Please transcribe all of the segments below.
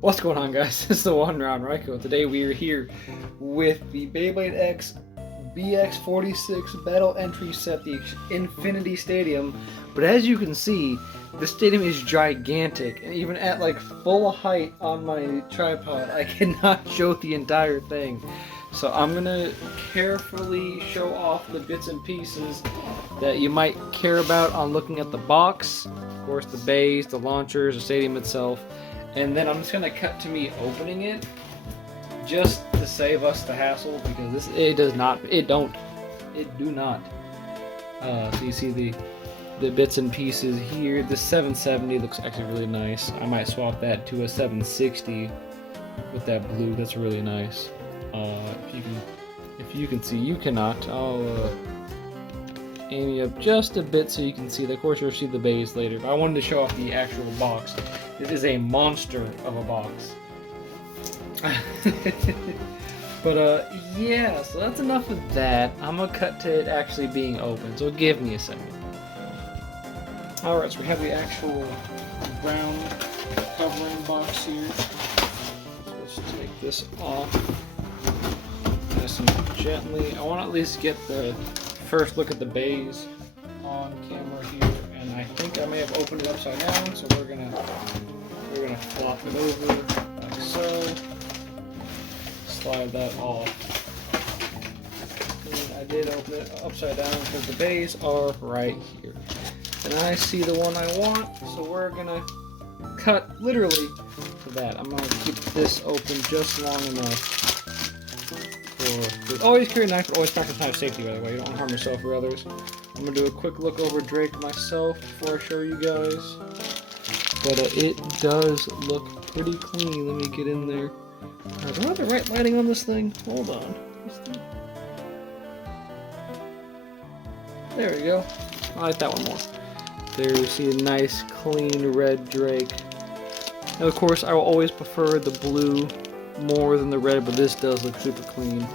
What's going on, guys? It's the One Round Ryko. Today we are here with the Beyblade X BX-46 Battle Entry Set, the Infinity Stadium. But as you can see, the stadium is gigantic, and even at like full height on my tripod, I cannot show the entire thing. So I'm gonna carefully show off the bits and pieces that you might care about on looking at the box. Of course, the bays, the launchers, the stadium itself. And then I'm just gonna cut to me opening it, just to save us the hassle, because it do not. So you see the bits and pieces here. The 770 looks actually really nice. I might swap that to a 760 with that blue. That's really nice. If you can see, you cannot. I'll aim you up just a bit so you can see. Of course, you'll see the bays later. But I wanted to show off the actual box. It is a monster of a box. But yeah, so that's enough of that. I'm gonna cut to it actually being open, so give me a second. Alright, so we have the actual brown covering box here. So let's take this off nice and gently. I want to at least get the first look at the bays on camera here, and I think I may have opened it upside down, so we're gonna flop it over like so. Slide that off. And I did open it upside down because the bays are right here. And I see the one I want, so we're gonna cut literally to that. I'm gonna keep this open just long enough. Always carry a knife, but always practice knife safety, by the way. You don't want to harm yourself or others. I'm gonna do a quick look over Drake myself before I show you guys. But it does look pretty clean. Let me get in there. Do I have the right lighting on this thing? Hold on. There we go. I like that one more. There you see a nice, clean red Drake. Now, of course, I will always prefer the blue more than the red, but this does look super clean.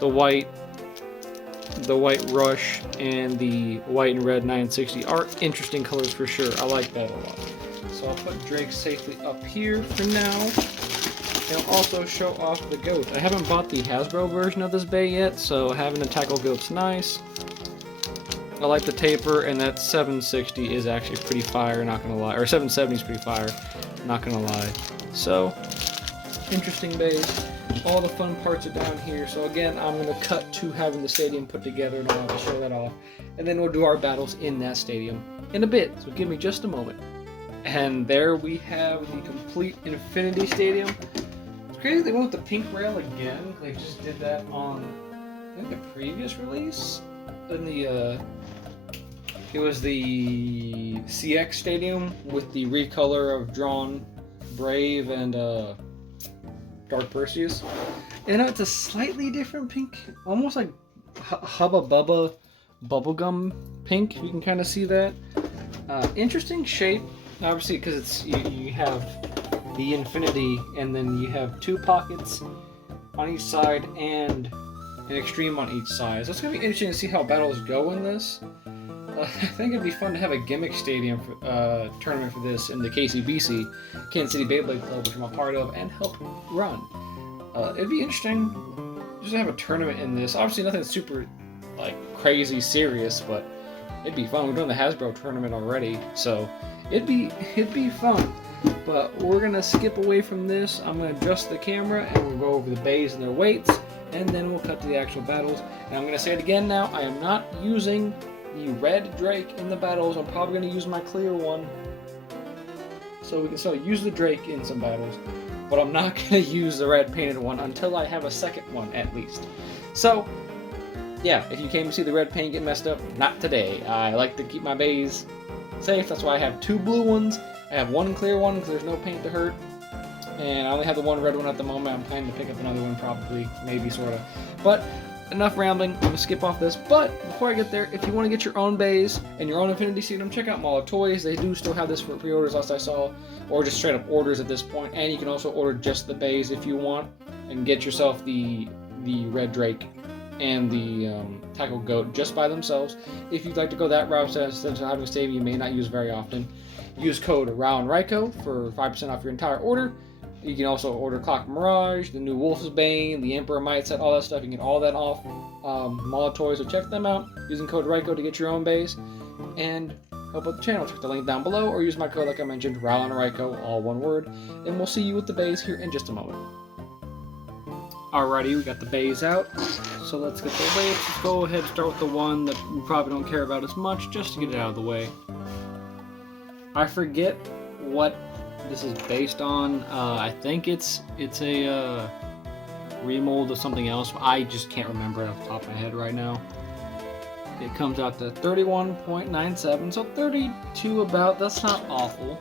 The white Rush and the white and red 960 are interesting colors for sure. I like that a lot. So I'll put Drake safely up here for now. And I'll also show off the goat. I haven't bought the Hasbro version of this bay yet, so having a tackle goat's nice. I like the taper, and that 760 is actually pretty fire, not gonna lie. Or 770 is pretty fire, not gonna lie. So, interesting bays. All the fun parts are down here. So again, I'm gonna cut to having the stadium put together, and I'll have to show that off. And then we'll do our battles in that stadium in a bit. So give me just a moment. And there we have the complete Infinity Stadium. It's crazy they went with the pink rail again. They just did that on, I think, the previous release. In the it was the CX Stadium with the recolor of Drawn, Brave, and Dark Perseus. And it's a slightly different pink, almost like Hubba Bubba bubblegum pink. You can kind of see that. Interesting shape. Obviously, because it's you have the Infinity, and then you have two pockets on each side and an extreme on each side. So it's going to be interesting to see how battles go in this. I think it'd be fun to have a gimmick stadium for, tournament for this in the KCBC, Kansas City Beyblade Club, which I'm a part of and help run. It'd be interesting just to have a tournament in this. Obviously nothing super like crazy serious, but it'd be fun. We're doing the Hasbro tournament already, so it'd be fun. But we're gonna skip away from this. I'm gonna adjust the camera and we'll go over the bays and their weights, and then we'll cut to the actual battles. And I'm gonna say it again now, I am not using the red Drake in the battles. I'm probably gonna use my clear one. So we can still use the Drake in some battles, but I'm not gonna use the red painted one until I have a second one at least. So yeah, if you came to see the red paint get messed up, not today. I like to keep my bays safe. That's why I have two blue ones. I have one clear one because there's no paint to hurt. And I only have the one red one at the moment. I'm planning to pick up another one probably, maybe, sort of. But enough rambling. I'm going to skip off this. But before I get there, if you want to get your own bays and your own Infinity Stadium, check out Mall of Toys. They do still have this for pre-orders, last I saw, or just straight up orders at this point. And you can also order just the bays if you want and get yourself the red Drake and the tackle goat just by themselves. If you'd like to go that route, since having a stadium you may not use very often, use code ROUNDRYCO for 5% off your entire order. You can also order Clock Mirage, the new Wolf's Bane, the Emperor Might set, all that stuff. You can get all that off Mall Toys, so check them out using code RICO to get your own base and help out the channel. Check the link down below or use my code like I mentioned, RICO, all one word, and we'll see you with the bays here in just a moment. Alrighty, we got the bays out, so let's get the weights. Let's go ahead and start with the one that we probably don't care about as much, just to get it out of the way. I forget what this is based on. I think it's a remold of something else. I just can't remember it off the top of my head right now. It comes out to 31.97, so 32 about. That's not awful.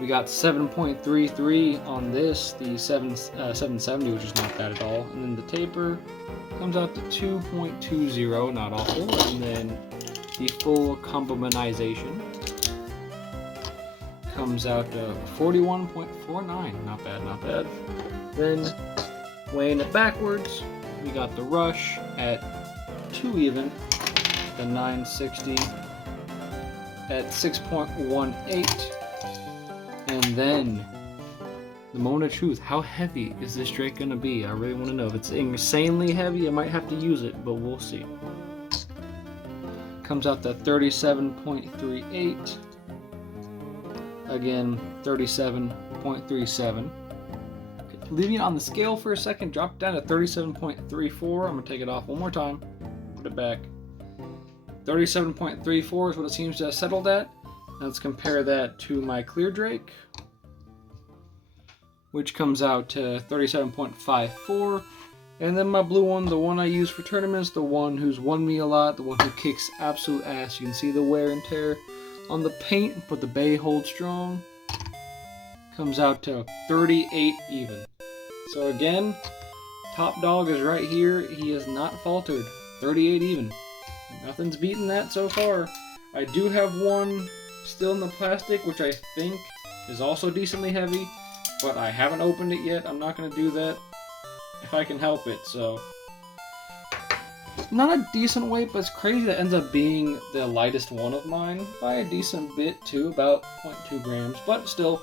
We got 7.33 on this, the 770, which is not bad at all. And then the taper comes out to 2.20, not awful. And then the full compromisation comes out to 41.49, not bad, not bad. Then weighing it backwards, we got the Rush at 2 even, the 960 at 6.18. And then, the moment of truth, how heavy is this Drake going to be? I really want to know. If it's insanely heavy, I might have to use it, but we'll see. Comes out to 37.38. Again, 37.37. Leaving it on the scale for a second, drop it down to 37.34. I'm going to take it off one more time. Put it back. 37.34 is what it seems to have settled at. Let's compare that to my clear Drake, which comes out to 37.54. And then my blue one, the one I use for tournaments, the one who's won me a lot, the one who kicks absolute ass. You can see the wear and tear on the paint, but the bay holds strong. Comes out to 38 even. So again, top dog is right here. He has not faltered. 38 even. Nothing's beaten that so far. I do have one still in the plastic, which I think is also decently heavy, but I haven't opened it yet. I'm not going to do that if I can help it. So not a decent weight, but it's crazy that ends up being the lightest one of mine by a decent bit too, about 0.2 grams, but still,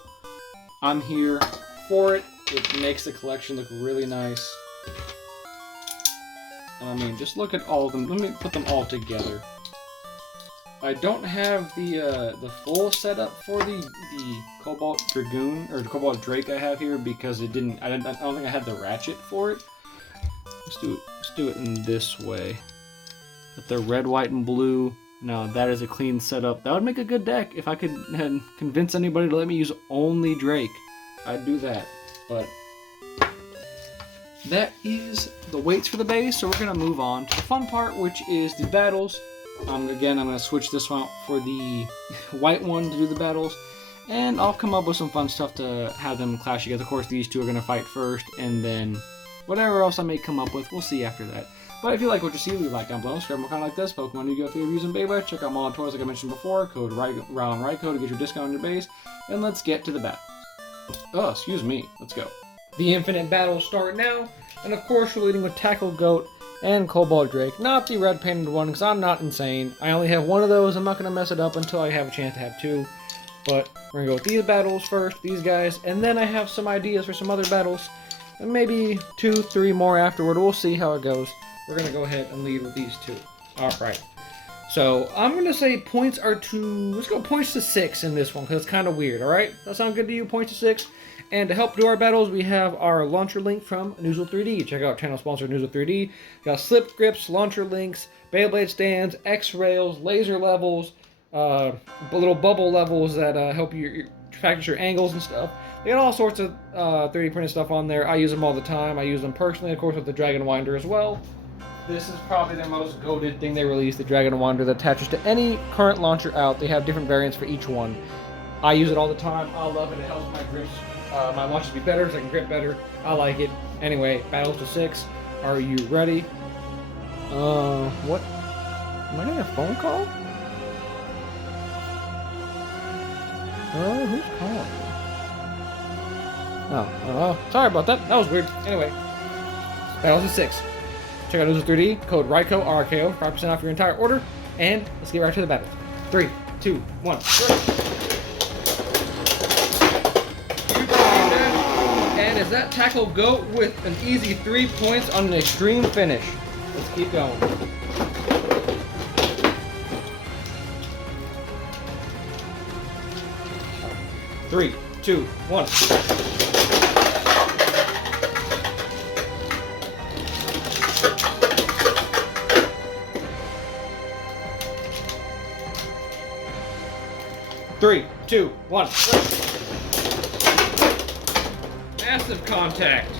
I'm here for it. It makes the collection look really nice. I mean, just look at all of them. Let me put them all together. I don't have the full setup for the Cobalt Dragoon or the Cobalt Drake I have here because it didn't. I don't think I had the ratchet for it. Let's do it in this way. With the red, white, and blue. Now that is a clean setup. That would make a good deck if I could convince anybody to let me use only Drake. I'd do that, but that is the weights for the base. So we're gonna move on to the fun part, which is the battles. Again, I'm going to switch this one out for the white one to do the battles, and I'll come up with some fun stuff to have them clash together. Of course, these two are going to fight first, and then whatever else I may come up with, we'll see after that. But if you like what you see, leave a like down below. Subscribe more content like this. Pokemon Yu-Gi-Oh! 3 reviews and Beyblade. Check out Mall Toys like I mentioned before. Code RICO to get your discount on your base. And let's get to the battle. Oh, excuse me. Let's go. The infinite battles start now, and of course we're leading with Tackle Goat and Cobalt Drake, not the red painted one, because I'm not insane. I only have one of those. I'm not going to mess it up until I have a chance to have two. But we're going to go with these battles first, these guys, and then I have some ideas for some other battles, and maybe 2, 3 more afterward. We'll see how it goes. We're going to go ahead and lead with these two. Alright. So, I'm going to say points are let's go points to 6 in this one, because it's kind of weird, alright? That sound good to you, points to 6? And to help do our battles, we have our launcher link from Noozle 3D. Check out channel sponsor Noozle 3D. Got slip grips, launcher links, Beyblade stands, X-rails, laser levels, little bubble levels that help you practice your angles and stuff. They got all sorts of 3D printed stuff on there. I use them all the time. I use them personally, of course, with the Dragon Winder as well. This is probably their most goated thing they released, the Dragon Winder that attaches to any current launcher out. They have different variants for each one. I use it all the time. I love it. It helps my grips. My launches be better so I can grip better. I like it. Anyway, battles to 6. Are you ready? What? Am I getting a phone call? Who's calling? Oh, sorry about that. That was weird. Anyway, battles to 6. Check out Noozle 3D. Code RICO, RIKO, 5% off your entire order. And let's get right to the battle. 3, 2, 1. Ready. And as that tackle goat with an easy 3 points on an extreme finish. Let's keep going. Three, two, one. Three, two, one. Massive contact.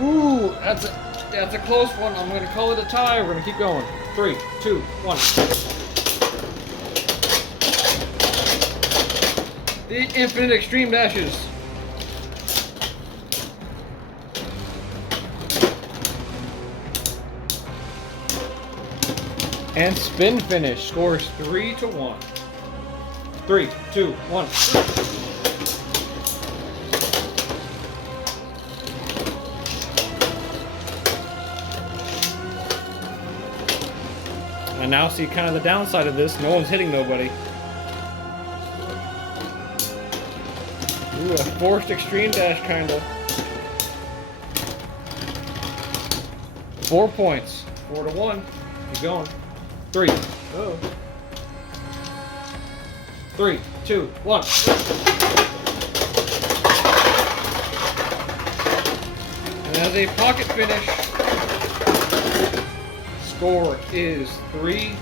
Ooh, that's a close one. I'm gonna call it a tie. We're gonna keep going. 3, 2, 1. The infinite extreme dashes. And spin finish. Scores 3-1. 3, 2, 1. I now see kind of the downside of this. No one's hitting nobody. Ooh, a forced extreme dash, kind of. 4 points. 4-1. Keep going. 3. Oh. 3, 2, 1. And as a pocket finish, score is 3-4.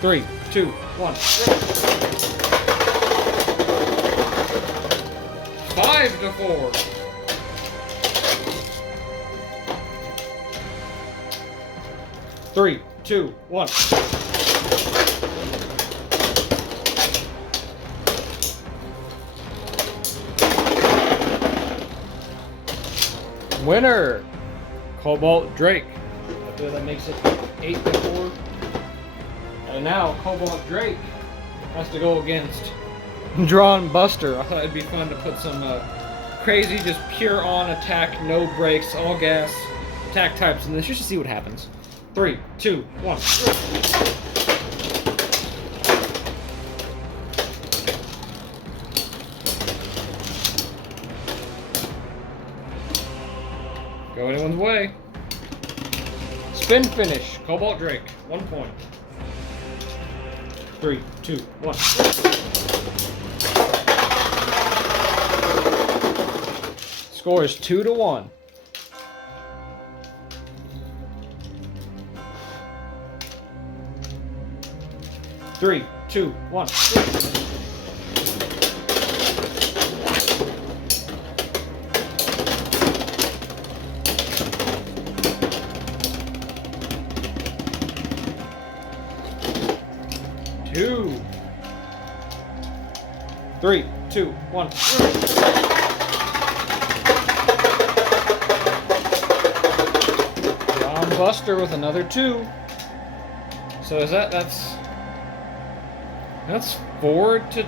3, 2, 1. 5-4. 3, 2, 1. Winner, Cobalt Drake. I feel that makes it 8-4. And now Cobalt Drake has to go against Drawn Buster. I thought it'd be fun to put some crazy, just pure on attack, no brakes, all gas attack types in this, just to see what happens. 3, 2, 1. Go anyone's way. Spin finish. Cobalt Drake. 1 point. 3, 2, 1. Score is 2-1. Three, two, one. Two. 3, 2, 1. John Buster with another 2. So is that's 4-2?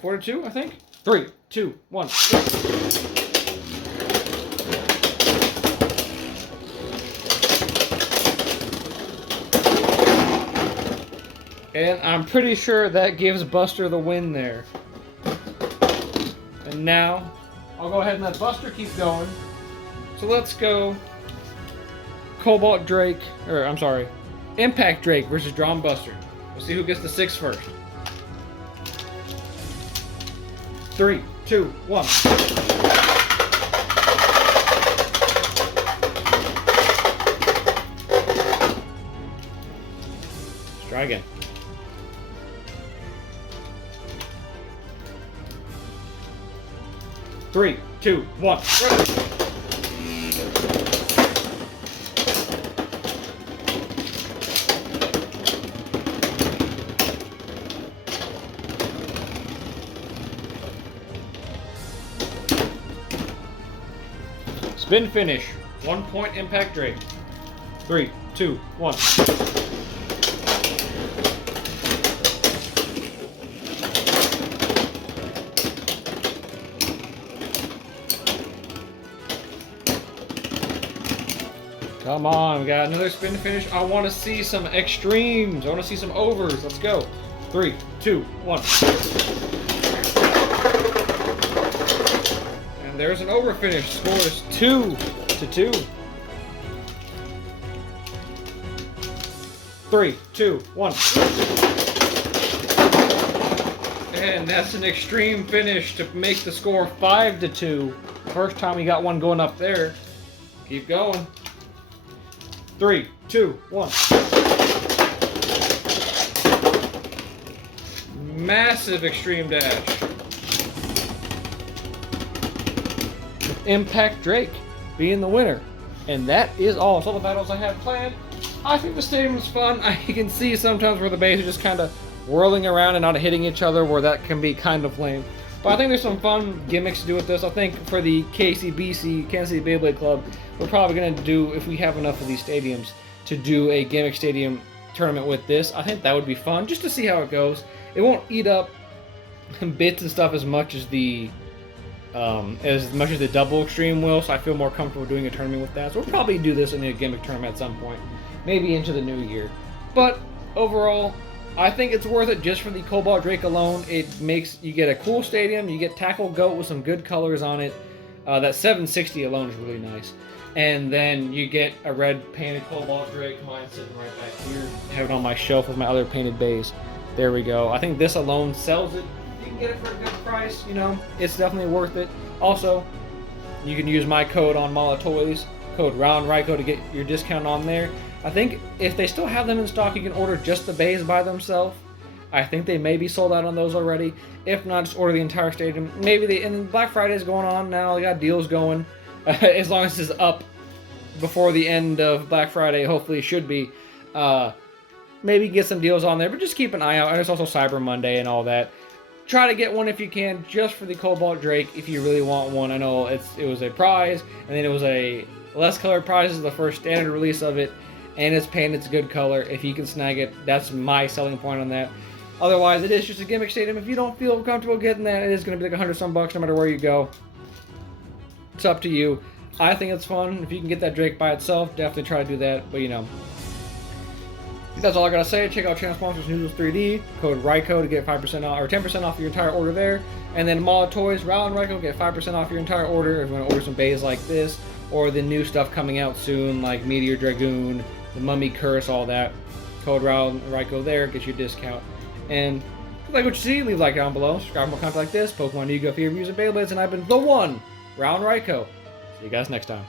4-2, I think. 3, 2, 1. And I'm pretty sure that gives Buster the win there. And now, I'll go ahead and let Buster keep going. So let's go Cobalt Drake, or I'm sorry, Impact Drake versus Drawn Buster. We'll see who gets the 6 first. 3, 2, 1. Let's try again. 3, 2, 1. Spin finish. 1 point Impact Drake. 3, 2, 1. Come on, we got another spin to finish. I want to see some extremes. I want to see some overs. Let's go. 3, 2, 1. And there's an over finish. Score is 2-2. 3, 2, 1. And that's an extreme finish to make the score 5-2. First time we got one going up there. Keep going. 3, 2, 1. Massive extreme dash. Impact Drake being the winner. And that is all. That's all the battles I had planned. I think the stadium is fun. You can see sometimes where the bases are just kind of whirling around and not hitting each other, where that can be kind of lame. But I think there's some fun gimmicks to do with this. I think for the KCBC, Kansas City Beyblade Club, we're probably going to do, if we have enough of these stadiums, to do a gimmick stadium tournament with this. I think that would be fun, just to see how it goes. It won't eat up bits and stuff as much as the double extreme will, so I feel more comfortable doing a tournament with that. So we'll probably do this in a gimmick tournament at some point, maybe into the new year. But overall, I think it's worth it just for the Cobalt Drake alone. It makes you get a cool stadium, you get Tackle Goat with some good colors on it. That 760 alone is really nice. And then you get a red painted Cobalt Drake. Mine's sitting right back here. I have it on my shelf with my other painted bays. There we go. I think this alone sells it. You can get it for a good price, you know. It's definitely worth it. Also, you can use my code on Mala Toys, code RoundRyko, to get your discount on there. I think if they still have them in stock, you can order just the bays by themselves. I think they may be sold out on those already. If not, just order the entire stadium. Maybe and Black Friday is going on now. They got deals going. As long as it's up before the end of Black Friday, hopefully it should be. Maybe get some deals on there, but just keep an eye out. And there's also Cyber Monday and all that. Try to get one if you can, just for the Cobalt Drake, if you really want one. I know it was a prize, and then it was a less colored prize. This is the first standard release of it, and it's painted. It's a good color. If you can snag it, that's my selling point on that. Otherwise, it is just a gimmick stadium. If you don't feel comfortable getting that, it is going to be like $100 bucks no matter where you go. It's up to you. I think it's fun. If you can get that Drake by itself, definitely try to do that. But you know, that's all I gotta say. Check out Channel Sponsors Noodles 3D. Code RYKO to get 5% off or 10% off your entire order there. And then Mala Toys, RoundRyko, get 5% off your entire order if you want to order some bays like this, or the new stuff coming out soon, like Meteor Dragoon, the Mummy Curse, all that. Code RoundRyko there, gets you a discount. And if you like what you see, leave a like down below. Subscribe for more content like this. Pokemon Yu-Gi-Oh! Reviews and Beyblades, and I've been the one, RoundRyko. See you guys next time.